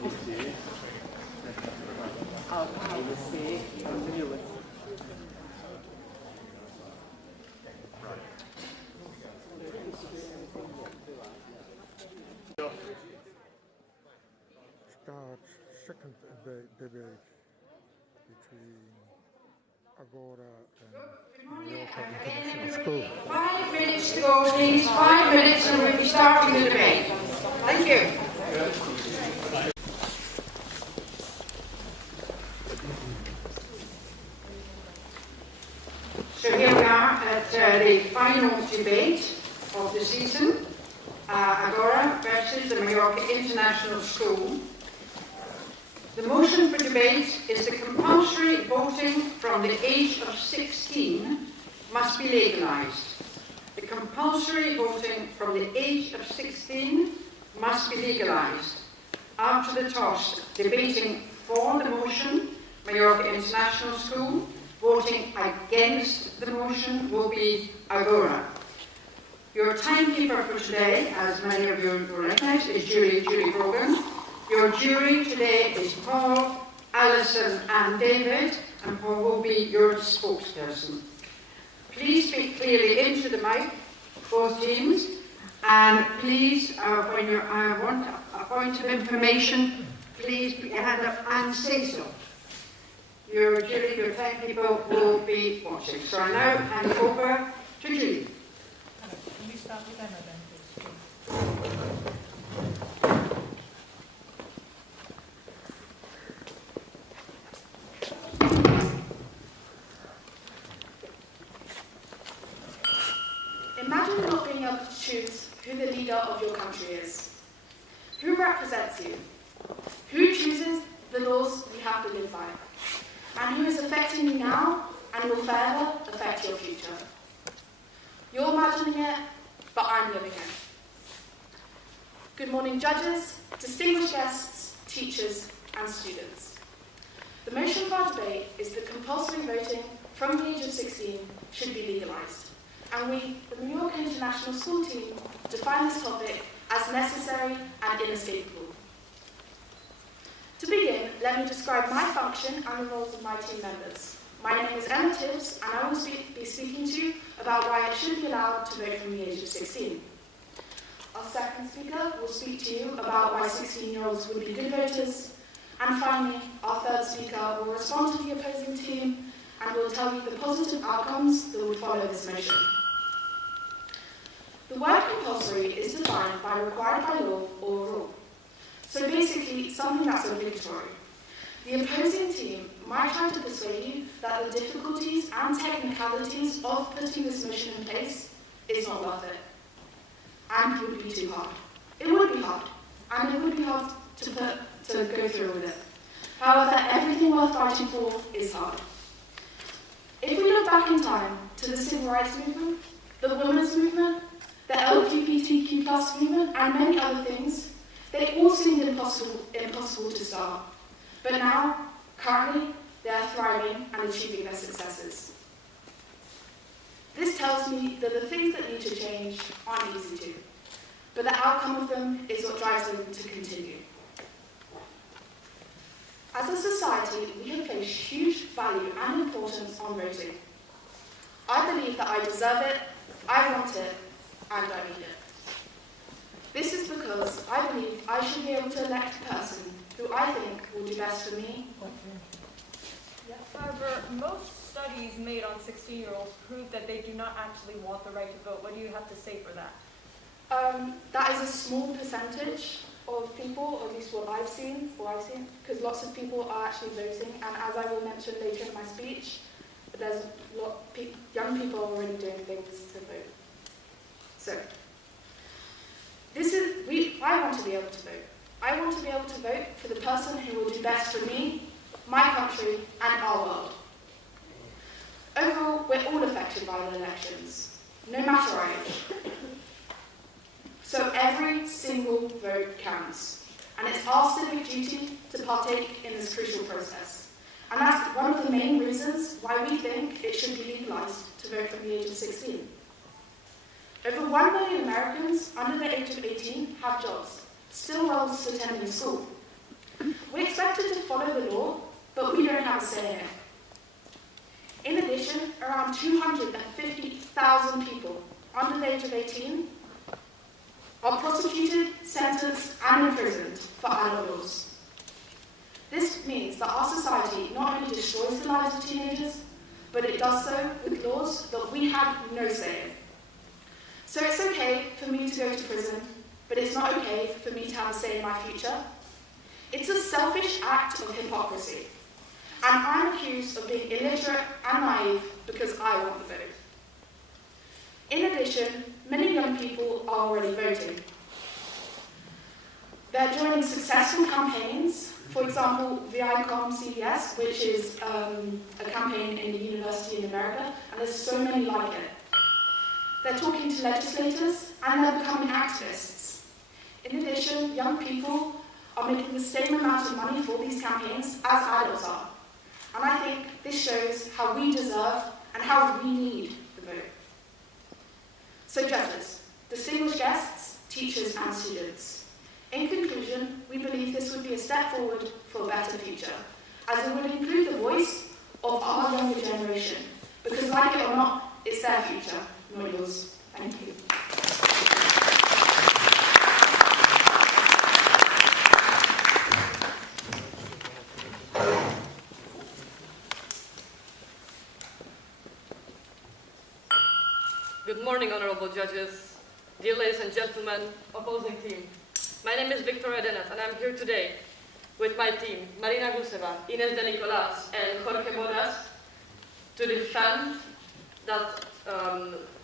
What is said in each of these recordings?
Start second debate between Agora and Mallorca International School. 5 minutes to go, please. 5 minutes and we'll be starting the debate. Thank you. So here we are at the final debate of the season. Agora versus the Mallorca International School. The motion for debate is that compulsory voting from the age of 16 must be legalised. The compulsory voting from the age of 16 must be legalised. After the toss, debating for the motion, Mallorca International School. Voting against the motion will be Agora. Your timekeeper for today, as many of you will recognise, is Julie Brogan. Your jury today is Paul, Alison and David, and Paul will be your spokesperson. Please speak clearly into the mic, both teams, and please, when you want a point of information, please put your hand up and say so. Your jury, your timekeeper will be watching. So I now hand over to Julie. Can you start with Emma then, please? Imagine not being able to choose who the leader of your country is. Who represents you? Who chooses the laws you have to live by? And who is affecting you now and will forever affect your future? You're imagining it, but I'm living it. Good morning, judges, distinguished guests, teachers, and students. The motion for our debate is that compulsory voting from the age of 16 should be legalised. And we, the New York International School team, define this topic as necessary and inescapable. To begin, let me describe my function and the roles of my team members. My name is Emma Tibbs, and I will be speaking to you about why it should be allowed to vote from the age of 16. Our second speaker will speak to you about why 16-year-olds would be good voters. And finally, our third speaker will respond to the opposing team and will tell you the positive outcomes that will follow this motion. The word compulsory is defined by required by law or rule. So basically, something that's obligatory. The opposing team might try to persuade you that the difficulties and technicalities of putting this motion in place is not worth it, and would be too hard. It would be hard, and it would be hard to go through with it. However, everything worth fighting for is hard. If we look back in time to the civil rights movement, the women's movement, the LGBTQ+ movement, and many other things, they all seemed impossible to start. But now, currently, they are thriving and achieving their successes. This tells me that the things that need to change aren't easy to, but the outcome of them is what drives them to continue. As a society, we have placed huge value and importance on voting. I believe that I deserve it, I want it, and I need it. This is because I believe I should be able to elect a person who I think will do best for me. However, most studies made on 16-year-olds prove that they do not actually want the right to vote. What do you have to say for that? That is a small percentage of people, or at least what I've seen, because lots of people are actually voting, and as I will mention later in my speech, there's young people are already doing things to vote. So, I want to be able to vote. I want to be able to vote for the person who will do best for me, my country, and our world. Overall, we're all affected by the elections, no matter our age. So every single vote counts, and it's our civic duty to partake in this crucial process. And that's one of the main reasons why we think it should be legalised to vote from the age of 16. Over 1 million Americans under the age of 18 have jobs, still whilst attending school. We're expected to follow the law, but we don't have a say in it. In addition, around 250,000 people under the age of 18 are prosecuted, sentenced, and imprisoned for adult laws. This means that our society not only destroys the lives of teenagers, but it does so with laws that we have no say in. So it's okay for me to go to prison, but it's not okay for me to have a say in my future. It's a selfish act of hypocrisy, and I'm accused of being illiterate and naive because I want the vote. In addition, many young people are already voting. They're joining successful campaigns, for example, VICOM CBS, which is a campaign in a university in America, and there's so many like it. They're talking to legislators, and they're becoming activists. In addition, young people are making the same amount of money for these campaigns as adults are. And I think this shows how we deserve and how we need the vote. So judges, distinguished guests, teachers and students. In conclusion, we believe this would be a step forward for a better future, as it would include the voice of our younger generation, because like it or not, it's their future, not yours. Thank you. Good morning, honorable judges, dear ladies and gentlemen, opposing team. My name is Victoria Denet, and I'm here today with my team, Marina Guseva, Ines de Nicolas, and Jorge Bodas, to defend that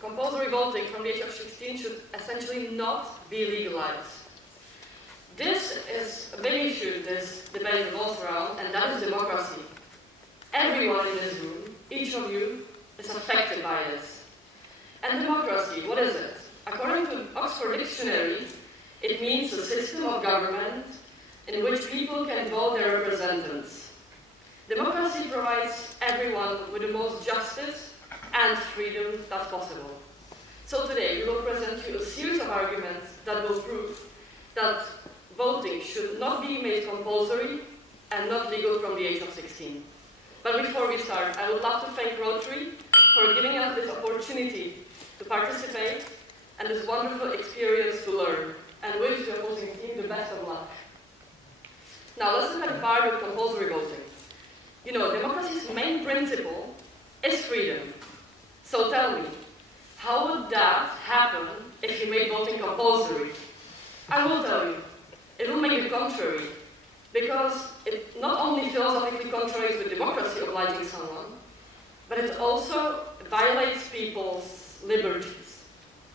compulsory voting from the age of 16 should essentially not be legalized. This is a big issue this debate revolves around, and that is democracy. Everyone in this room, each of you, is affected by this. And democracy, what is it? According to Oxford Dictionary, it means a system of government in which people can vote their representatives. Democracy provides everyone with the most justice and freedom that's possible. So today, we will present you a series of arguments that will prove that voting should not be made compulsory and not legal from the age of 16. But before we start, I would love to thank Rotary for giving us this opportunity to participate and this wonderful experience to learn, and wish the opposing team the best of luck. Now let's look at the part of compulsory voting. You know, democracy's main principle is freedom. So tell me, how would that happen if you made voting compulsory? I will tell you, it will make it contrary, because it not only philosophically contraries with democracy obliging someone, but it also violates people's liberties.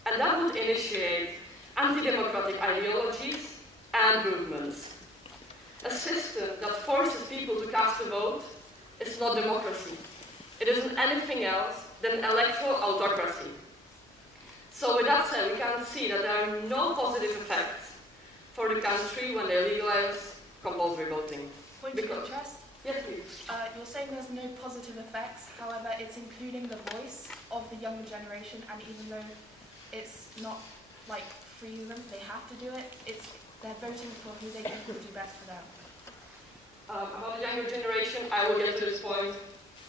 And that would initiate anti-democratic ideologies and movements. A system that forces people to cast a vote is not democracy. It isn't anything else than electoral autocracy. So with that said, we can see that there are no positive effects for the country when they legalize compulsory voting. Point of interest? Yes, please. You're saying there's no positive effects, however, it's including the voice of the younger generation, and even though it's not like freedom, they have to do it, they're voting for who they think will do best for them. About the younger generation, I will get to this point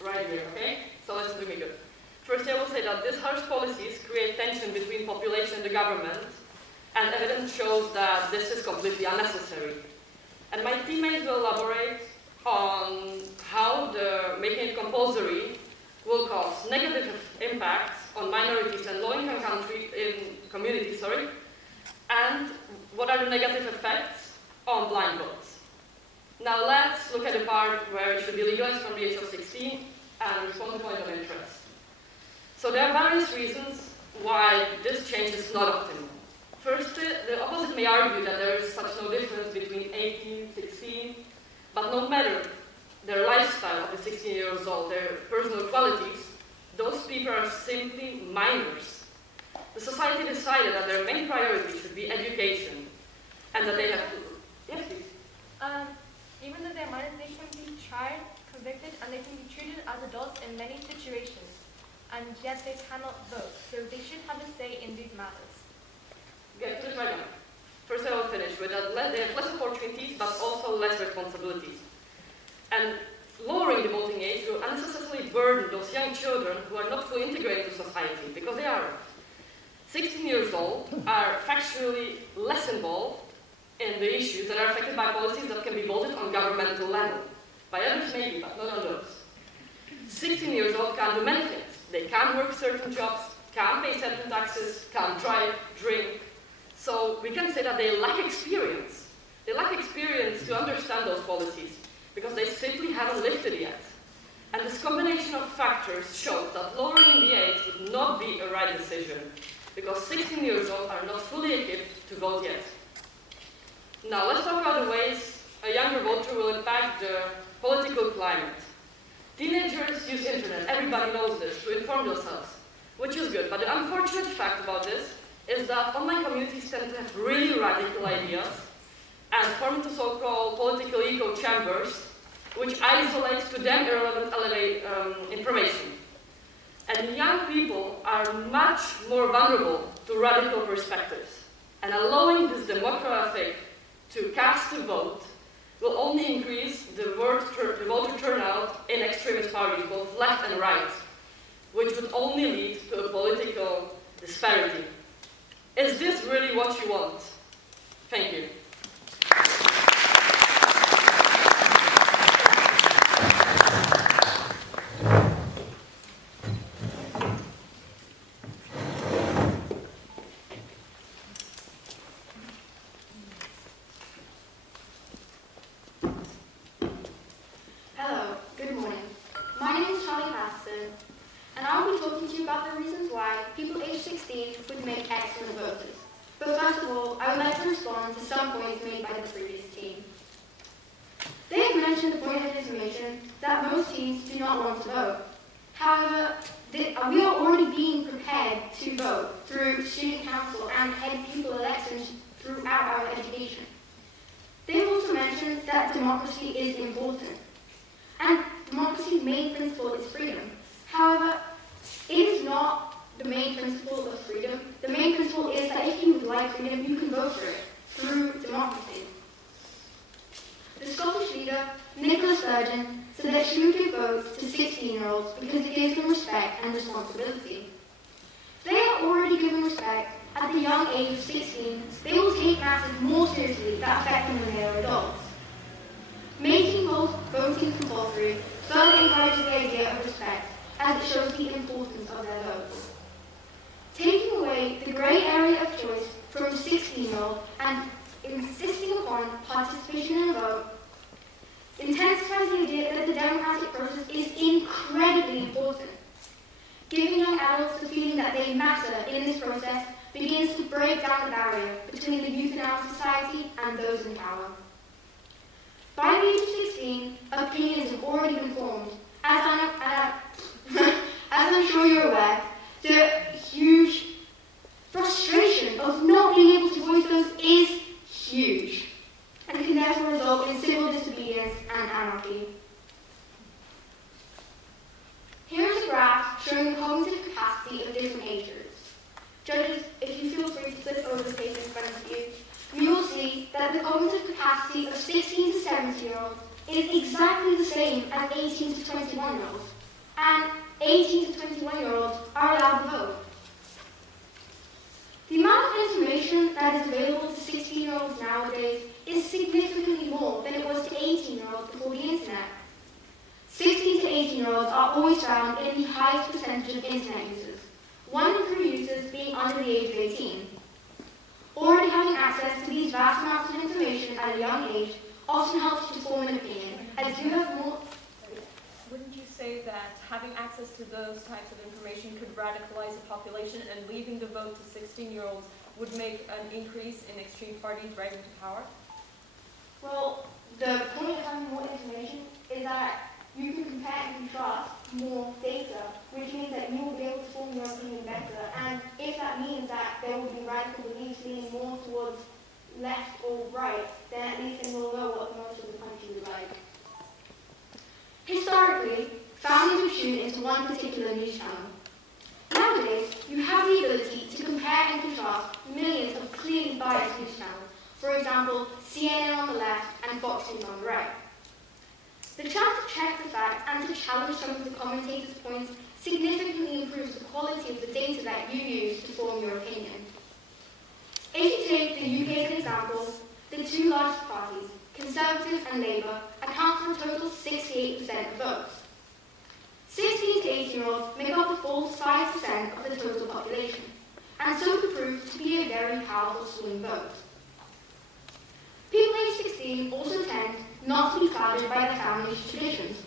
right here, okay? So listen to me good. First, I will say that these harsh policies create tension between population and the government, and evidence shows that this is completely unnecessary. And my teammates will elaborate on how making it compulsory will cause negative impacts on minorities and low-income communities, and what are the negative effects on blind votes. Now let's look at the part where it should be legalized from the age of 16 and respond to point of interest. So there are various reasons why this change is not optimal. First, the opposite may argue that there is such no difference between 18, 16, but no matter their lifestyle of the 16 years old, their personal qualities, those people are simply minors. The society decided that their main priority should be education, and that they have to... Yes, please. Even though they're minors, they can be tried, convicted, and they can be treated as adults in many situations. And yet they cannot vote, so they should have a say in these matters. Get to this right now. first I will finish with that they have less opportunities but also less responsibilities. And lowering the voting age will unnecessarily burden those young children who are not fully integrated into society, because they aren't. 16 years old are factually less involved in the issues that are affected by policies that can be voted on governmental level. By others maybe, but not on those. 16 years old can't do many things. They can't work certain jobs, can't pay certain taxes, can't drive, drink. So we can say that they lack experience. They lack experience to understand those policies, because they simply haven't lived it yet. And this combination of factors shows that lowering the age would not be a right decision, because 16 years old are not fully equipped to vote yet. Now let's talk about the ways a younger voter will impact the political climate. Teenagers use internet, everybody knows this, to inform themselves, which is good. But the unfortunate fact about this is that online communities tend to have really radical ideas and form into so-called political echo chambers, which isolate to them irrelevant information. And young people are much more vulnerable to radical perspectives. And allowing this demographic to cast a vote will only increase the voter turnout in extremist parties, both left and right, which would only lead to a political disparity. Is this really what you want? Thank you. Hello, good morning. My name is Charlie Patterson, and I will be talking to you about the reasons why people aged 16 would make excellent voters. But first of all, I would like to respond to some points made by the previous team. They have mentioned the point of information that most teens do not want to vote. However, we are already being prepared to vote through student council and head pupil elections throughout our education. They have also mentioned that democracy is important. And democracy's main principle is freedom. However, it is not the main principle of freedom. The main principle is that if you would like freedom, you can vote for it through democracy. The Scottish leader, Nicola Sturgeon, said that she would give votes to 16-year-olds because it gives them respect and responsibility. They are already given respect at the young age of 16. They will take matters more seriously that affect them when they are adults. Making voting compulsory further encourages the idea of respect, as it shows the importance of their votes. Taking away the grey area of choice from the 16-year-old and insisting upon participation in a vote intensifies the idea that the democratic process is incredibly important. Giving young adults the feeling that they matter in this process begins to break down the barrier between the youth in our society and those in power. By the age of 16, opinions have already been formed. As I'm sure you're aware, the huge frustration of not being able to voice those is huge, and can therefore result in civil disobedience and anarchy. Here is a graph showing the cognitive capacity of different age groups. Judges, if you feel free to flip over the page in front of you, you will see that the cognitive capacity of 16 to 70-year-olds is exactly the same as 18 to 21-year-olds, and 18 to 21-year-olds are allowed to vote. The amount of information that is available to 16-year-olds nowadays is significantly more than it was to 18-year-olds before the internet. 16 to 18-year-olds are always found in the highest percentage of internet users, 1 in 3 users being under the age of 18. Already having access to these vast amounts of information at a young age often helps you to form an opinion, as you have more... Wouldn't you say that having access to those types of information could radicalize the population, and leaving the vote to 16-year-olds would make an increase in extreme parties rising to power? Well, the point of having more information is that you can compare and contrast more data, which means that you will be able to form your opinion better. And if that means that there will be radical beliefs leaning more towards left or right, then at least then we'll know what most of the country would like. Historically, families would tune into one particular news channel. Nowadays, you have the ability to compare and contrast millions of clearly biased news channels, for example, CNN on the left and Fox News on the right. The chance to check the facts and to challenge some of the commentators' points significantly improves the quality of the data that you use to form your opinion. If you take the UK as an example, the two largest parties, Conservative and Labour, account for a total 68% of votes. 16 to 18-year-olds make up the full 5% of the total population, and so could prove to be a very powerful swing vote. People aged 16 also tend not to be clouded by their family's traditions.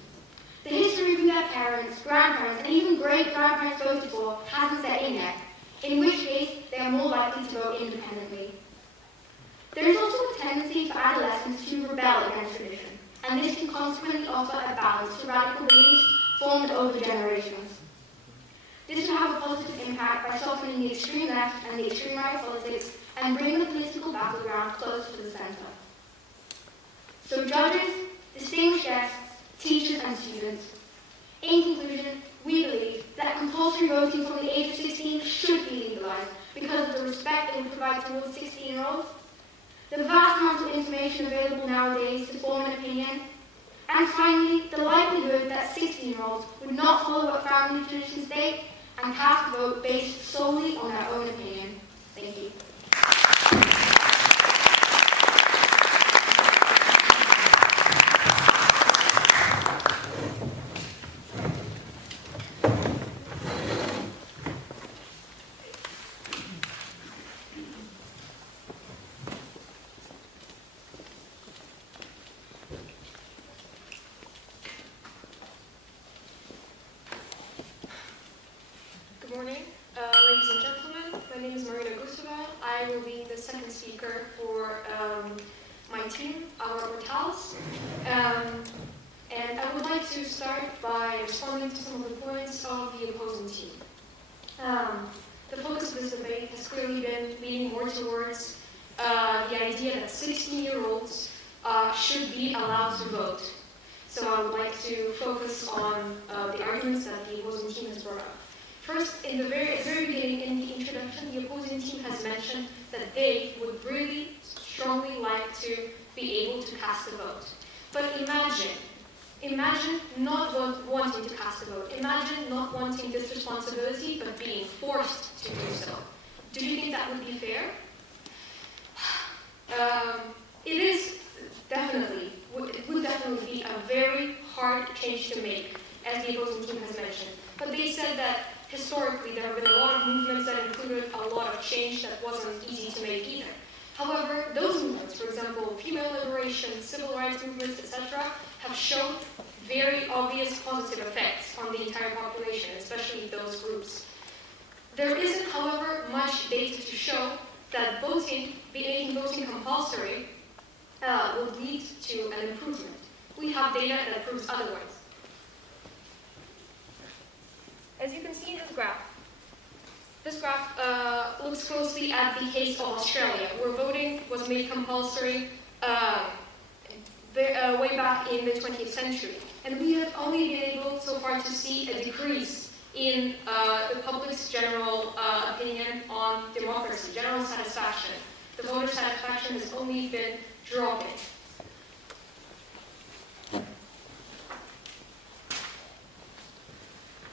The history of who their parents, grandparents, and even great-grandparents voted for hasn't set in yet, in which case they are more likely to vote independently. There is also a tendency for adolescents to rebel against tradition, and this can consequently offer a balance to radical beliefs formed over generations. This would have a positive impact by softening the extreme left and the extreme right politics and bringing the political battleground closer to the centre. So judges, distinguished guests, teachers and students, in conclusion, we believe that compulsory voting from the age of 16 should be legalised because of the respect it would provide towards 16-year-olds, the vast amounts of information available nowadays to form an opinion, and finally, the likelihood that 16-year-olds would not follow what family traditions state and cast a vote based solely on their own opinion. Thank you. Good morning, ladies and gentlemen. My name is Marina Gustava. I will be the second speaker for my team, our Portals. And I would like to start by responding to some of the points of the opposing team. The focus of this debate has clearly been leaning more towards the idea that 16-year-olds should be allowed to vote. So I would like to focus on the arguments that the opposing team has brought up. First, in the very beginning, in the introduction, the opposing team has mentioned that they would really strongly like to be able to cast a vote. But imagine not wanting to cast a vote. Imagine not wanting this responsibility, but being forced to do so. Do you think that would be fair? It would definitely be a very hard change to make, as the opposing team has mentioned. But they said that historically there have been a lot of movements that included a lot of change that wasn't easy to make either. However, those movements, for example, female liberation, civil rights movements, etc., have shown very obvious positive effects on the entire population, especially those groups. There isn't, however, much data to show that making voting compulsory will lead to an improvement. We have data that proves otherwise. As you can see in this graph looks closely at the case of Australia, where voting was made compulsory way back in the 20th century. And we have only been able so far to see a decrease in the public's general opinion on democracy, general satisfaction. The voter satisfaction has only been dropping.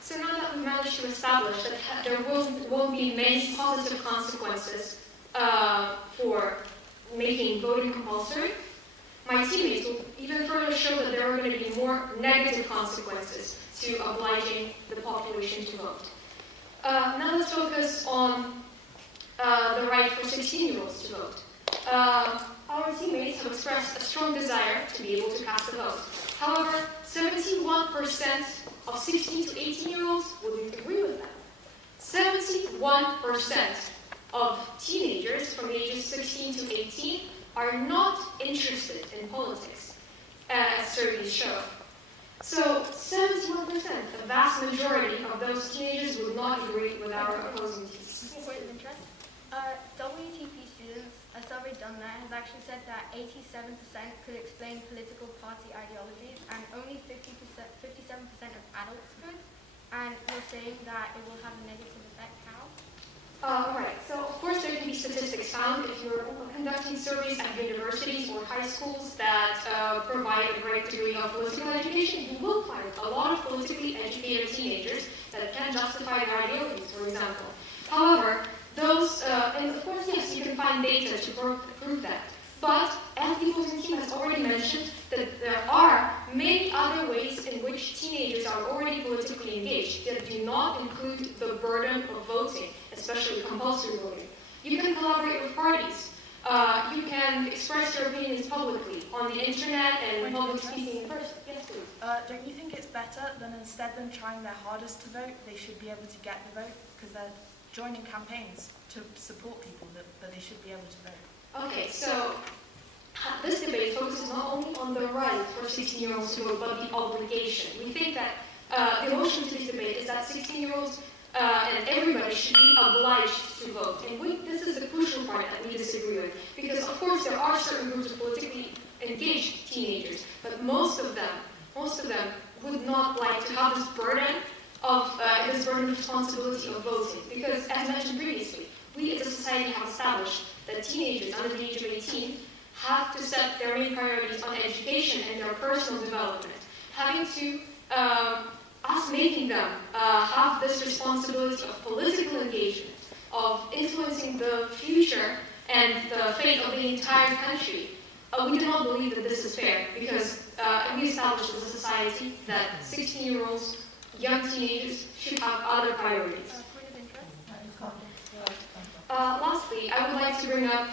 So now that we've managed to establish that there won't be many positive consequences for making voting compulsory, my teammates will even further show that there are going to be more negative consequences to obliging the population to vote. Now let's focus on the right for 16-year-olds to vote. Our teammates have expressed a strong desire to be able to cast a vote. However, 71% of 16 to 18-year-olds wouldn't agree with that. 71% of teenagers from ages 16 to 18 are not interested in politics, as surveys show. So 71%, the vast majority of those teenagers would not agree with our opposing teams. Point of interest. WTP students, a survey done there, has actually said that 87% could explain political party ideologies and only 57% of adults could. And you're saying that it will have a negative effect. How? Right, so of course there can be statistics found if you're conducting surveys at universities or high schools that provide a great degree of political education, you will find a lot of politically educated teenagers that can justify their ideologies, for example. However, those, and of course, yes, you can find data to prove that. But, as the opposing team has already mentioned, that there are many other ways in which teenagers are already politically engaged that do not include the burden of voting, especially compulsory voting. You can collaborate with parties. You can express your opinions publicly on the internet and public speaking in person. Yes, please. Don't you think it's better than instead than trying their hardest to vote, they should be able to get the vote? Because they're joining campaigns to support people that they should be able to vote. Okay, so this debate focuses not only on the right for 16-year-olds to vote, but the obligation. We think that the motion to this debate is that 16-year-olds and everybody should be obliged to vote. And this is the crucial part that we disagree with. Because, of course, there are certain groups of politically engaged teenagers, but most of them would not like to have this burden of responsibility of voting. Because, as mentioned previously, we as a society have established that teenagers under the age of 18 have to set their main priorities on education and their personal development, having to us making them have this responsibility of political engagement, of influencing the future and the fate of the entire country. We do not believe that this is fair because we established as a society that 16-year-olds, young teenagers, should have other priorities. Lastly, I would like to bring up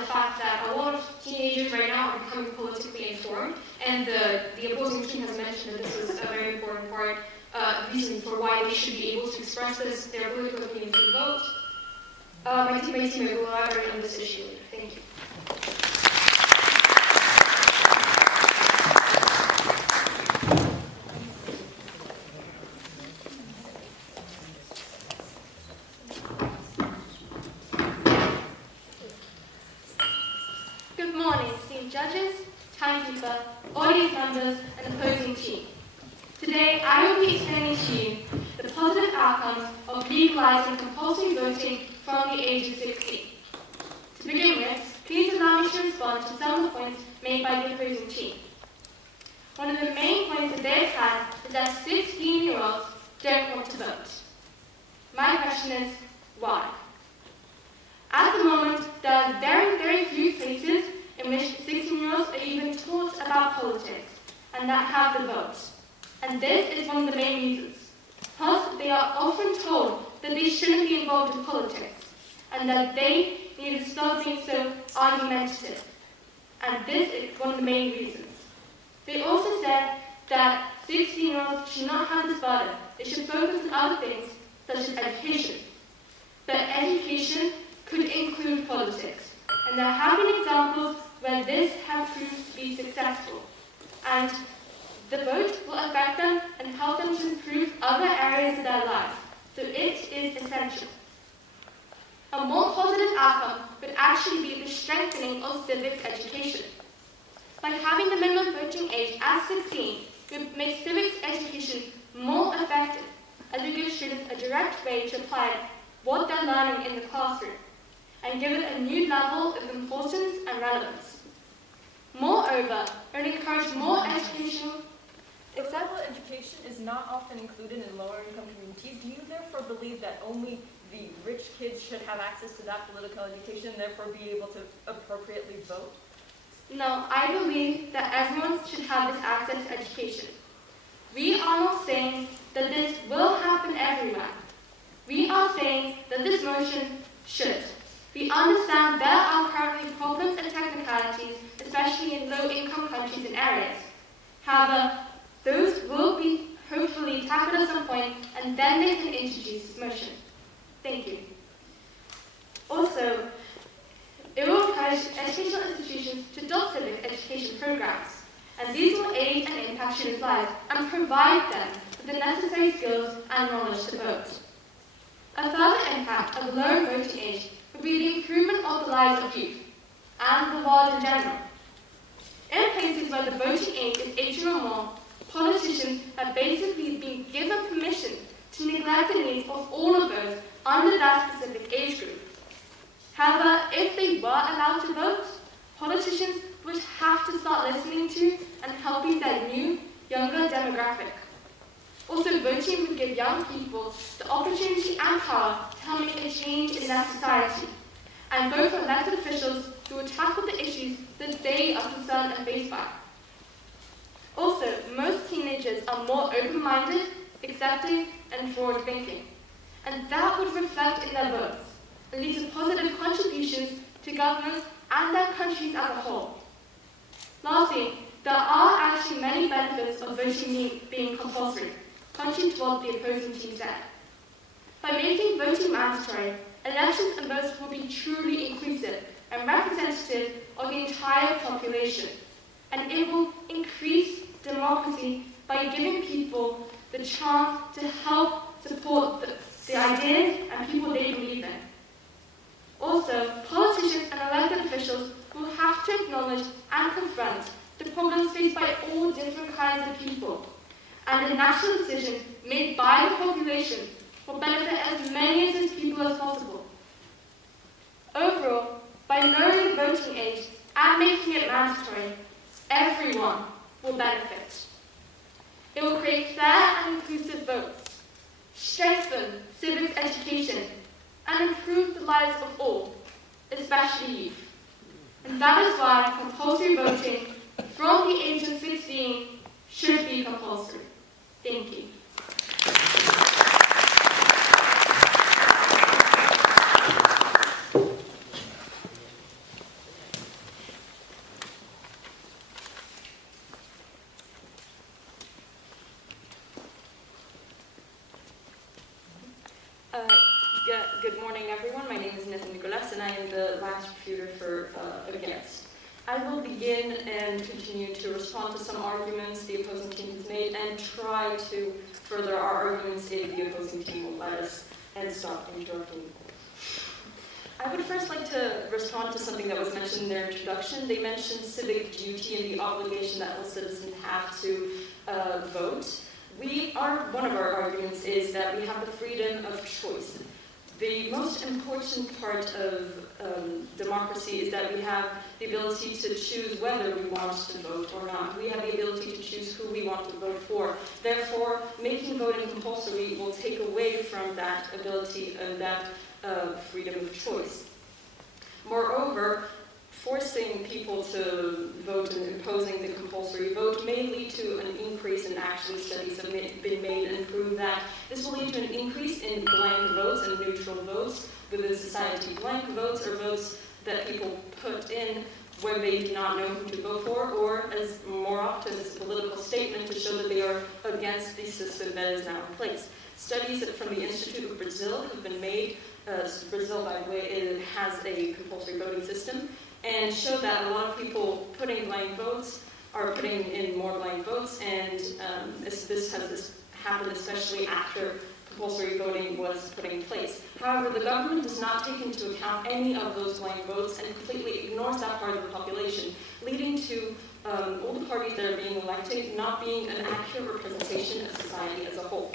the fact that a lot of teenagers right now are becoming politically informed, and the opposing team has mentioned that this is a very important part, reason for why they should be able to express their political opinion through vote. My team will elaborate on this issue. Thank you. Good morning, esteemed judges, timekeeper, audience members, and opposing team. Today, I will be explaining to you the positive outcomes of legalizing compulsory voting from the age of 16. To begin with, please allow me to respond to some of the points made by the opposing team. One of the main points that they've had is that 16-year-olds don't want to vote. My question is, why? At the moment, there are very, very few places in which 16-year-olds are even taught about politics and that have the vote. And this is one of the main reasons. Plus, they are often told that they shouldn't be involved in politics and that they need to stop being so argumentative. And this is one of the main reasons. They also said that 16-year-olds should not have this burden. They should focus on other things, such as education. But education could include politics. And there have been examples where this has proved to be successful. And the vote will affect them and help them to improve other areas of their lives. So it is essential. A more positive outcome would actually be the strengthening of civics education. By having the minimum voting age at 16, we would make civics education more effective, as we give students a direct way to apply what they're learning in the classroom, and give it a new level of importance and relevance. Moreover, it would encourage more educational. Except that education is not often included in lower-income communities, do you therefore believe that only the rich kids should have access to that political education and therefore be able to appropriately vote? No, I believe that everyone should have this access to education. We are not saying that this will happen everywhere. We are saying that this motion should. We understand there are currently problems and technicalities, especially in low-income countries and areas. However, those will be hopefully tackled at some point, and then they can introduce this motion. Thank you. Also, it will encourage educational institutions to adopt civic education programs, and these will aid and impact students' lives and provide them with the necessary skills and knowledge to vote. A further impact of the lower voting age would be the improvement of the lives of youth and the world in general. In places where the voting age is 18 or more, politicians have basically been given permission to neglect the needs of all of those under that specific age group. However, if they were allowed to vote, politicians would have to start listening to and helping their new, younger demographic. Also, voting would give young people the opportunity and power to help make a change in their society and vote for elected officials who will tackle the issues that they are concerned and faced by. Also, most teenagers are more open-minded, accepting, and forward-thinking, and that would reflect in their votes and lead to positive contributions to governments and their countries as a whole. Lastly, there are actually many benefits of voting being compulsory, contrary to what the opposing team said. By making voting mandatory, elections and votes will be truly inclusive and representative of the entire population, and it will increase democracy by giving people the chance to help support the ideas and people they believe in. Also, politicians and elected officials will have to acknowledge and confront the problems faced by all different kinds of people, and a national decision made by the population will benefit as many of these people as possible. Overall, by lowering the voting age and making it mandatory, everyone will benefit. It will create fair and inclusive votes, strengthen civics education, and improve the lives of all, especially youth. And that is why compulsory voting from the age of 16 should be compulsory. Thank you. Good morning, everyone. My name is Nathan Nicolas, and I am the last refuter for against. I will begin and continue to respond to some arguments the opposing team has made and try to further our arguments if the opposing team will let us and stop interrupting. I would first like to respond to something that was mentioned in their introduction. They mentioned civic duty and the obligation that all citizens have to vote. One of our arguments is that we have the freedom of choice. The most important part of democracy is that we have the ability to choose whether we want to vote or not. We have the ability to choose who we want to vote for. Therefore, making voting compulsory will take away from that ability and that freedom of choice. Moreover, forcing people to vote and imposing the compulsory vote may lead to an increase in actually studies have been made and prove that this will lead to an increase in blank votes and neutral votes within society. Blank votes are votes that people put in where they do not know who to vote for, or as more often as a political statement to show that they are against the system that is now in place. Studies from the Institute of Brazil have been made. Brazil, by the way, it has a compulsory voting system, and show that a lot of people putting blank votes are putting in more blank votes, and this has happened especially after compulsory voting was put in place. However, the government does not take into account any of those blank votes and completely ignores that part of the population, leading to all the parties that are being elected not being an accurate representation of society as a whole.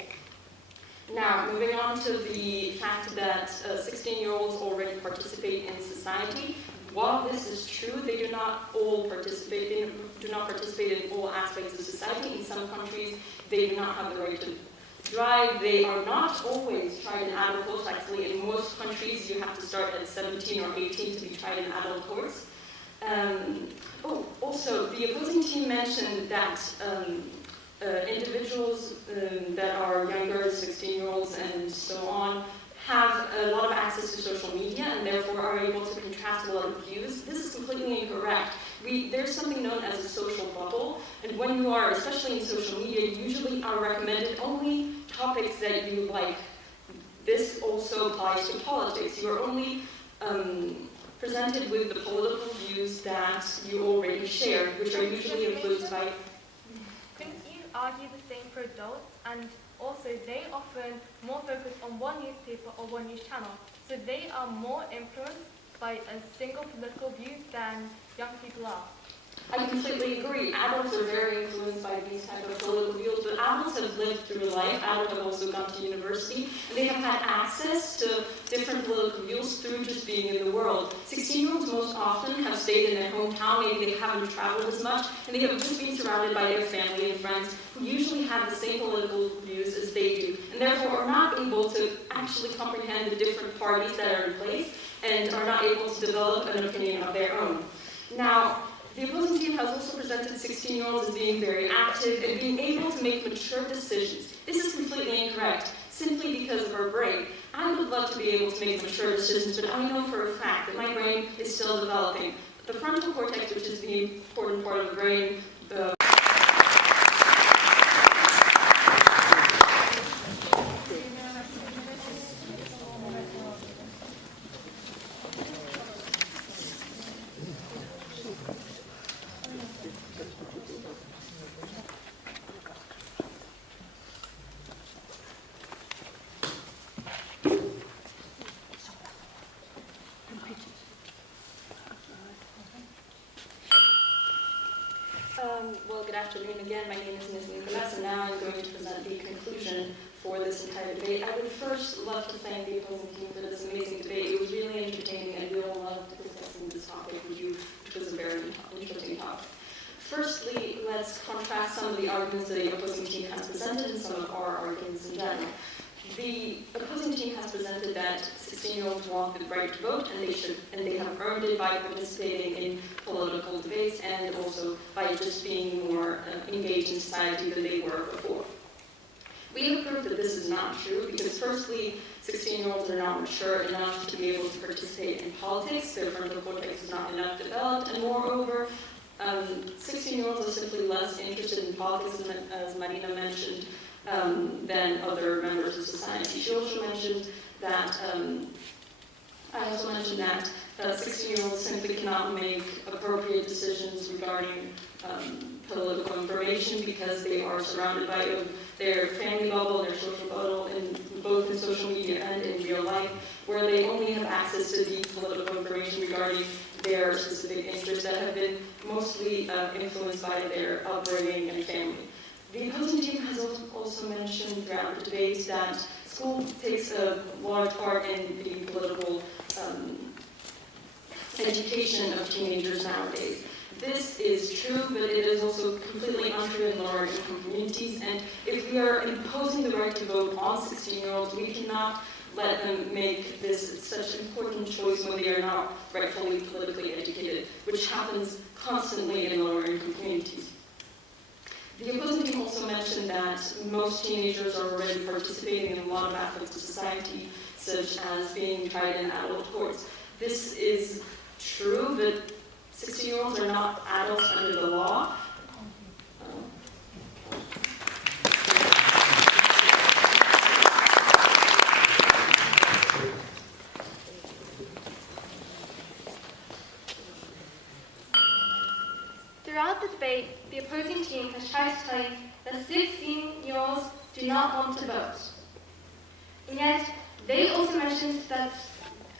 Now, moving on to the fact that 16-year-olds already participate in society. While this is true, they do not participate in all aspects of society. In some countries, they do not have the right to drive. They are not always tried in adult courts. Actually, in most countries, you have to start at 17 or 18 to be tried in adult courts. Also, the opposing team mentioned that individuals that are younger, 16-year-olds and so on, have a lot of access to social media and therefore are able to contrast a lot of views. This is completely incorrect. There's something known as a social bubble, and when you are, especially in social media, usually are recommended only topics that you like. This also applies to politics. You are only presented with the political views that you already share, which are usually influenced by... Couldn't you argue the same for adults? And also, they often more focus on one newspaper or one news channel, so they are more influenced by a single political view than young people are. I completely agree. Adults are very influenced by these type of political views, but adults have lived through life. Adults have also gone to university, and they have had access to different political views through just being in the world. 16-year-olds most often have stayed in their hometown, maybe they haven't traveled as much, and they have just been surrounded by their family and friends who usually have the same political views as they do, and therefore are not able to actually comprehend the different parties that are in place, and are not able to develop an opinion of their own. Now, the opposing team has also presented 16-year-olds as being very active and being able to make mature decisions. This is completely incorrect, simply because of our brain. I would love to be able to make mature decisions, but I know for a fact that my brain is still developing. The frontal cortex, which is the important part of the brain, well, good afternoon again. My name is Ms. Nicolas, and now I'm going to present the conclusion for this entire debate. I would first love to thank the opposing team for this amazing debate. It was really entertaining, and we all loved discussing this topic with you, which was a very interesting topic. Firstly, let's contrast some of the arguments that the opposing team has presented and some of our arguments in general. The opposing team has presented that 16-year-olds want the right to vote, and they have earned it by participating in political debates and also by just being more engaged in society than they were before. We have proved that this is not true because, firstly, 16-year-olds are not mature enough to be able to participate in politics. Their frontal cortex is not enough developed, and moreover, 16-year-olds are simply less interested in politics, as Marina mentioned, than other members of society. She also mentioned that, I also mentioned that 16-year-olds simply cannot make appropriate decisions regarding political information because they are surrounded by their family bubble, their social bubble, both in social media and in real life, where they only have access to the political information regarding their specific interests that have been mostly influenced by their upbringing and family. The opposing team has also mentioned throughout the debate that school takes a large part in the political education of teenagers nowadays. This is true, but it is also completely untrue in lower income communities, and if we are imposing the right to vote on 16-year-olds, we cannot let them make this such an important choice when they are not rightfully politically educated, which happens constantly in lower income communities. The opposing team also mentioned that most teenagers are already participating in a lot of aspects of society, such as being tried in adult courts. This is true, but 16-year-olds are not adults under the law. Throughout the debate, the opposing team has tried to claim that 16-year-olds do not want to vote. And yet, they also mentioned that,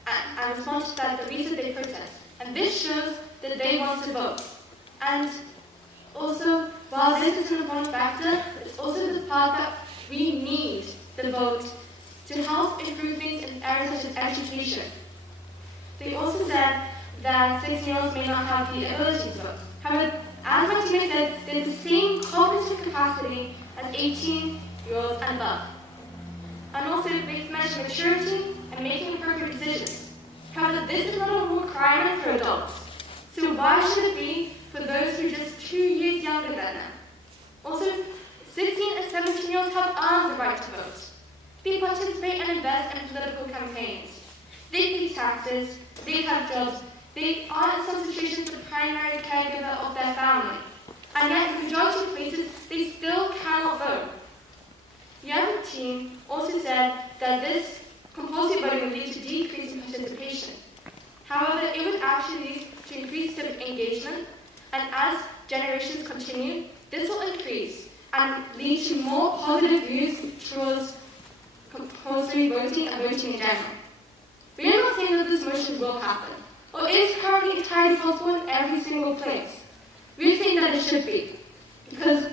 and responded that the reason they protest. And this shows that they want to vote. And also, while this is an important factor, it's also the part that we need the vote to help improve things in areas such as education. They also said that 16-year-olds may not have the ability to vote. However, as my teammate said, they have the same cognitive capacity as 18-year-olds and above. And also, they mentioned maturity and making appropriate decisions. However, this is not a requirement for adults. So why should it be for those who are just 2 years younger than them? Also, 16 and 17-year-olds have earned the right to vote. They participate and invest in political campaigns. They pay taxes, they have jobs, they are in some situations the primary caregiver of their family. And yet, in the majority of places, they still cannot vote. The other team also said that this compulsory voting would lead to decrease in participation. However, it would actually lead to increased civic engagement, and as generations continue, this will increase and lead to more positive views towards compulsory voting and voting in general. We are not saying that this motion will happen, or is currently entirely possible in every single place. we're saying that it should be. Because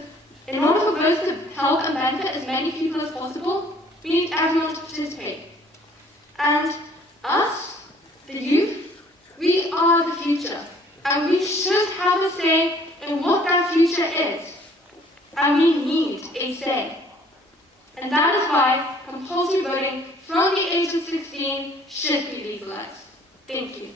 in order for votes to help and benefit as many people as possible, we need everyone to participate. And us, the youth, we are the future. And we should have a say in what that future is. And we need a say. And that is why compulsory voting from the age of 16 should be legalized. Thank you.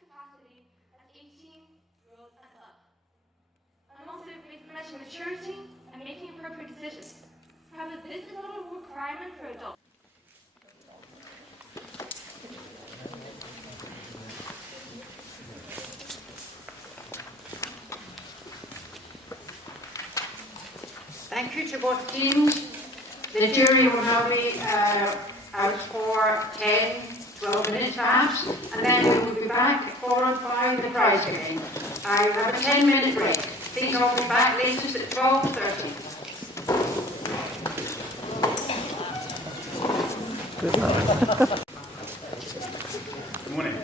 Capacity at 18 years old and up. And also with mention maturity and making appropriate decisions. However, this is not a requirement for adults. Thank you to both teams. The jury will now be out for 10, 12 minutes perhaps, and then we will be back followed by the prize giving. I will have a 10-minute break. Please all be back latest at 12:30. Good morning.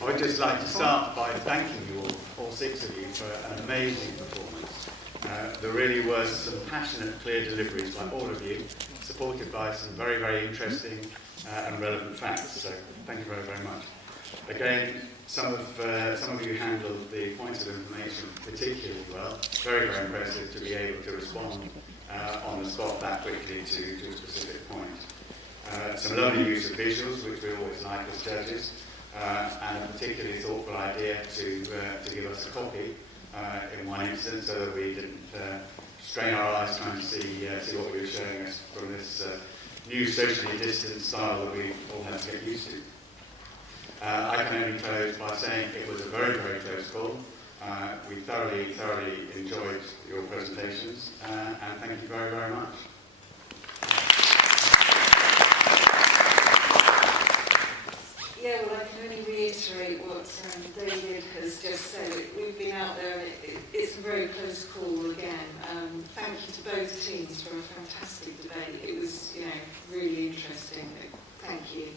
I would just like to start by thanking you all six of you, for an amazing performance. There really was some passionate, clear deliveries by all of you, supported by some very, very interesting and relevant facts. So thank you very, very much. Again, some of you handled the points of information particularly well. Very, very impressive to be able to respond on the spot that quickly to a specific point. Some lovely use of visuals, which we always like as judges, and a particularly thoughtful idea to give us a copy in one instance, so that we didn't strain our eyes trying to see what we were showing us from this new socially distanced style that we all have to get used to. I can only close by saying it was a very, very close call. We thoroughly enjoyed your presentations, and thank you very, very much. Yeah, well, I can only reiterate what David has just said. We've been out there, and it's a very close call again. Thank you to both teams for a fantastic debate. It was, really interesting. Thank you.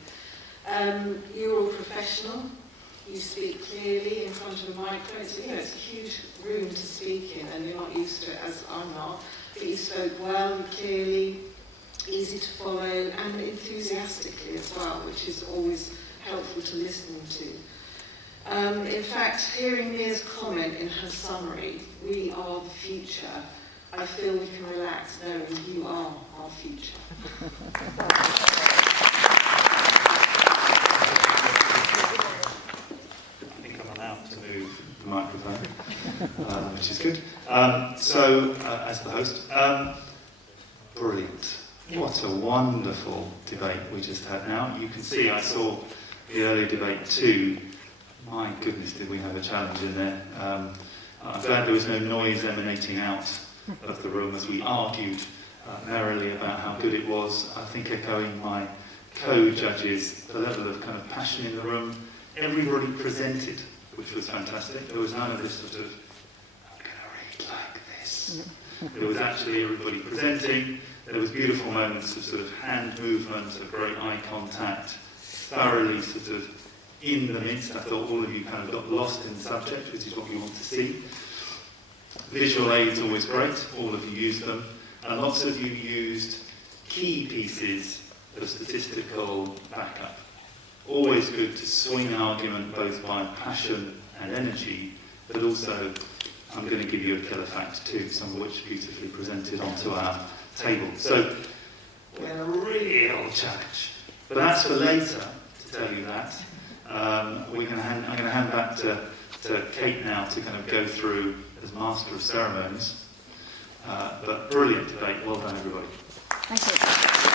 You're all professional. You speak clearly in front of a microphone. So, it's a huge room to speak in, and you're not used to it, as I'm not. But you spoke well, clearly, easy to follow, and enthusiastically as well, which is always helpful to listen to. In fact, hearing Mia's comment in her summary, we are the future, I feel we can relax knowing you are our future. I think I'm allowed to move the microphone, which is good. As the host, brilliant. What a wonderful debate we just had now. You can see, I saw the earlier debate too. My goodness, did we have a challenge in there. I'm glad there was no noise emanating out of the room as we argued merrily about how good it was. I think echoing my co-judges, the level of kind of passion in the room. Everybody presented, which was fantastic. There was none of this sort of, I'm going to read like this. There was actually everybody presenting. There was beautiful moments of sort of hand movement, of great eye contact, thoroughly sort of in the midst. I thought all of you kind of got lost in the subject, which is what you want to see. Visual aids always great, all of you used them, and lots of you used key pieces of statistical backup. Always good to swing an argument both by passion and energy, but also I'm going to give you a killer fact too, some of which beautifully presented onto our table. So we're in a real challenge. But that's for later, to tell you that. I'm going to hand back to Kate now to kind of go through as Master of Ceremonies. But brilliant debate. Well done, everybody. Thank you.